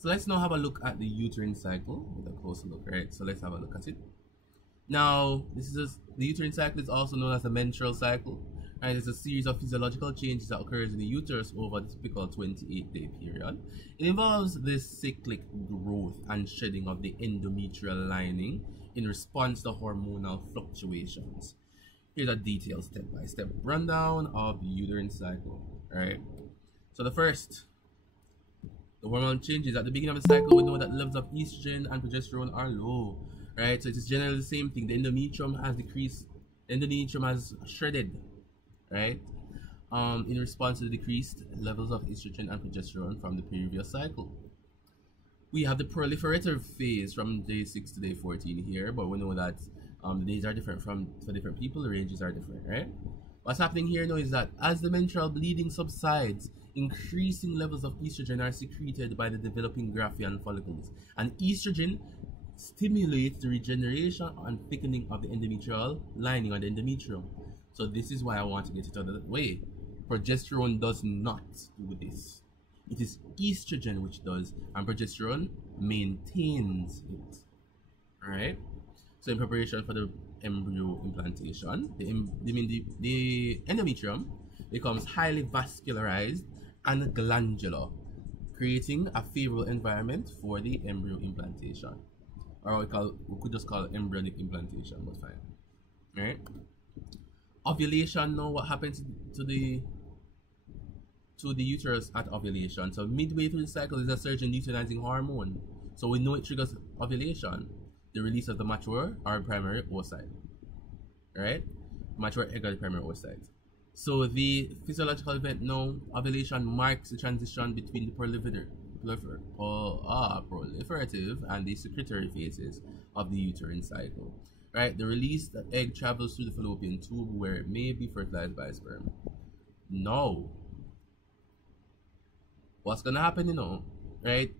So let's now have a look at the uterine cycle with a closer look, right? So let's have a look at it. Now, the uterine cycle is also known as the menstrual cycle, right? It's a series of physiological changes that occurs in the uterus over the typical 28-day period. It involves the cyclic growth and shedding of the endometrial lining in response to hormonal fluctuations. Here's a detailed step-by-step rundown of the uterine cycle, right? So the hormone changes at the beginning of the cycle. We know that levels of estrogen and progesterone are low, right? So it is generally the same thing. The endometrium has decreased, the endometrium has shredded, right? In response to the decreased levels of estrogen and progesterone from the previous cycle. We have the proliferative phase from day 6 to day 14 here, but we know that the days are different for different people, the ranges are different, right? What's happening here now is that as the menstrual bleeding subsides, increasing levels of estrogen are secreted by the developing Graafian follicles, and estrogen stimulates the regeneration and thickening of the endometrial lining or the endometrium. So this is why I want to get it out of the way. Progesterone does not do this. It is estrogen which does, and progesterone maintains it. Alright? So in preparation for the embryo implantation, the endometrium becomes highly vascularized and glandular, creating a favorable environment for the embryo implantation. Or we could just call it embryonic implantation, but fine. Right? Ovulation, now what happens to the uterus at ovulation? So midway through the cycle is a surge in luteinizing hormone. So we know it triggers ovulation, the release of the mature or primary oocyte. Right? Mature egg or the primary oocyte. So the physiological event now, ovulation, marks the transition between the proliferative and the secretory phases of the uterine cycle. Right? The released egg travels through the fallopian tube where it may be fertilized by sperm. Now, what's gonna happen, right?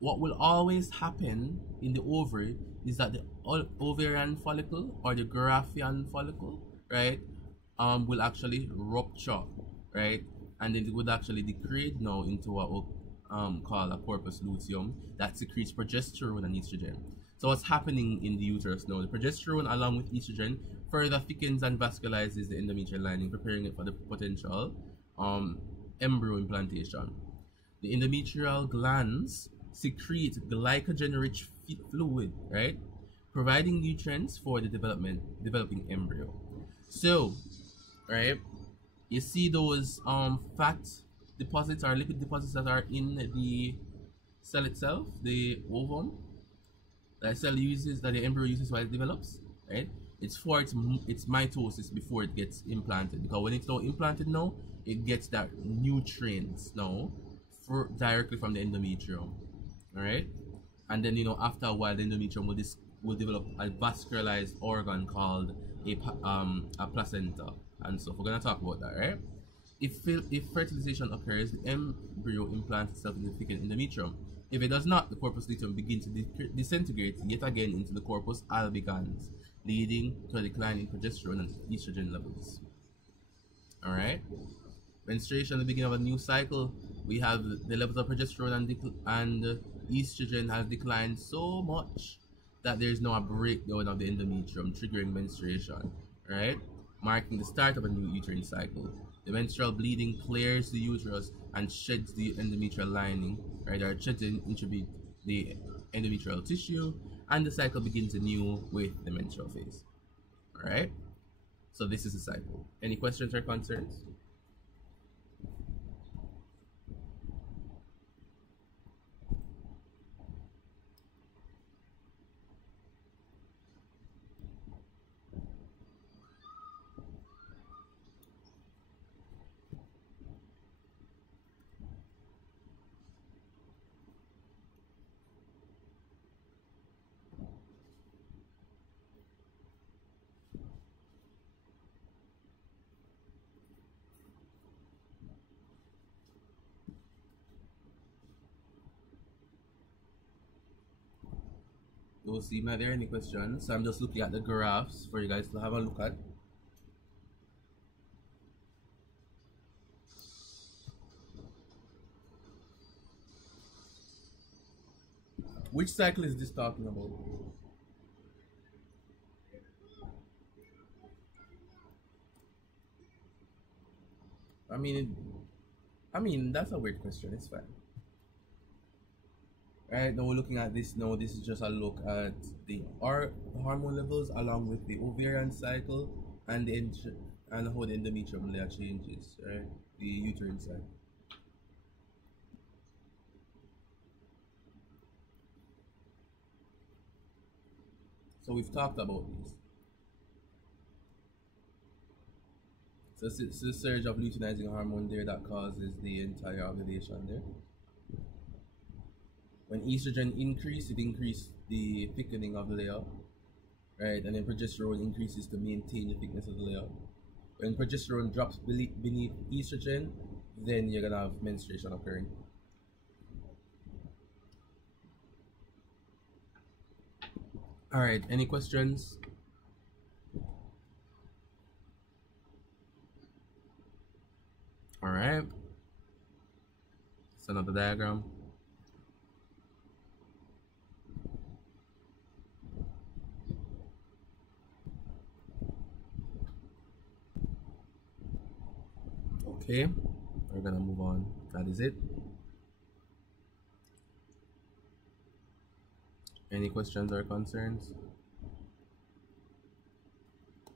What will always happen in the ovary is that the ovarian follicle or the Graafian follicle, right, will actually rupture, right, and then it would actually degrade now into what we'll call a corpus luteum that secretes progesterone and estrogen. So what's happening in the uterus now? The progesterone along with estrogen further thickens and vascularizes the endometrial lining, preparing it for the potential embryo implantation. The endometrial glands secrete glycogen-rich fluid, right, providing nutrients for the developing embryo. So, right, you see those fat deposits or lipid deposits that are in the cell itself, the ovum, that the embryo uses while it develops, right? It's for its mitosis before it gets implanted, because when it's now implanted now, it gets that nutrients now directly from the endometrium. Alright, and then after a while the endometrium will develop a vascularized organ called a placenta, and so we're gonna talk about that, right? If fertilization occurs, the embryo implants itself in the thickened endometrium. If it does not, the corpus luteum begins to disintegrate yet again into the corpus albicans, leading to a decline in progesterone and estrogen levels. Alright, menstruation at the beginning of a new cycle. We have the levels of progesterone and estrogen has declined so much that there is now a breakdown of the endometrium, triggering menstruation, right? Marking the start of a new uterine cycle. The menstrual bleeding clears the uterus and sheds the endometrial lining, right? Or sheds the endometrial tissue, and the cycle begins anew with the menstrual phase. Alright? So this is the cycle. Any questions or concerns? We'll see if there are any questions. So I'm just looking at the graphs for you guys to have a look at. Which cycle is this talking about? I mean, that's a weird question. It's fine. Right now we're looking at this. Now this is just a look at the hormone levels along with the ovarian cycle and and how the endometrium layer changes. Right, the uterine cycle. So we've talked about these. So it's the surge of luteinizing hormone there that causes the entire ovulation there. When estrogen increases, it increases the thickening of the layer, right? And then progesterone increases to maintain the thickness of the layer. When progesterone drops beneath estrogen, then you're gonna have menstruation occurring. All right. Any questions? All right. It's another diagram. Okay, we're gonna move on. That is it. Any questions or concerns?